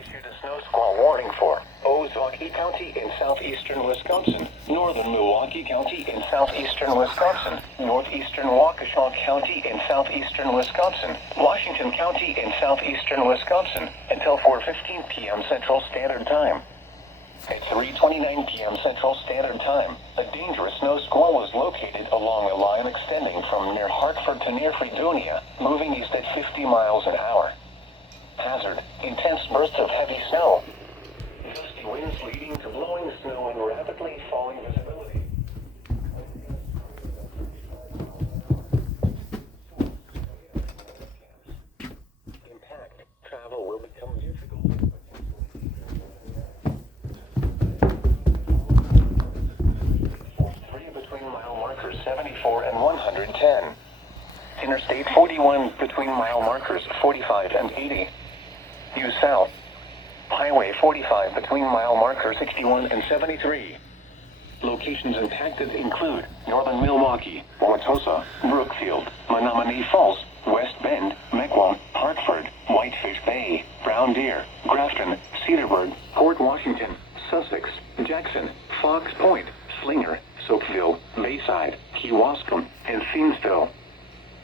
issued a snow squall warning for Milwaukee County in southeastern Wisconsin, northern Milwaukee County in southeastern Wisconsin, northeastern Waukesha County in southeastern Wisconsin, Washington County in southeastern Wisconsin, until 4:15 p.m. Central Standard Time. At 3:29 p.m. Central Standard Time, a dangerous snow squall was located along a line extending from near Hartford to near Fredonia, moving east at 50 miles an hour. Hazard: intense bursts of heavy snow. Gusty winds leading to blowing snow and rapidly falling visibility. Impact: travel will become difficult. Between mile markers 74 and 110. Interstate 41 between mile markers 45 and 80. Due south. Highway 45 between mile markers 61 and 73. Locations impacted include northern Milwaukee, Wauwatosa, Brookfield, Menominee Falls, West Bend, Mequon, Hartford, Whitefish Bay, Brown Deer, Grafton, Cedarburg, Port Washington, Sussex, Jackson, Fox Point, Slinger, Soapville, Bayside, Kewaskum, and Thiensville.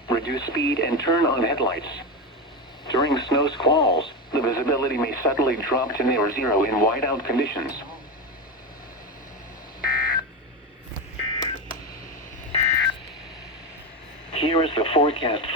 Reduce speed and turn on headlights. During snow squalls, the visibility may suddenly drop to near zero in whiteout conditions. Here is the forecast.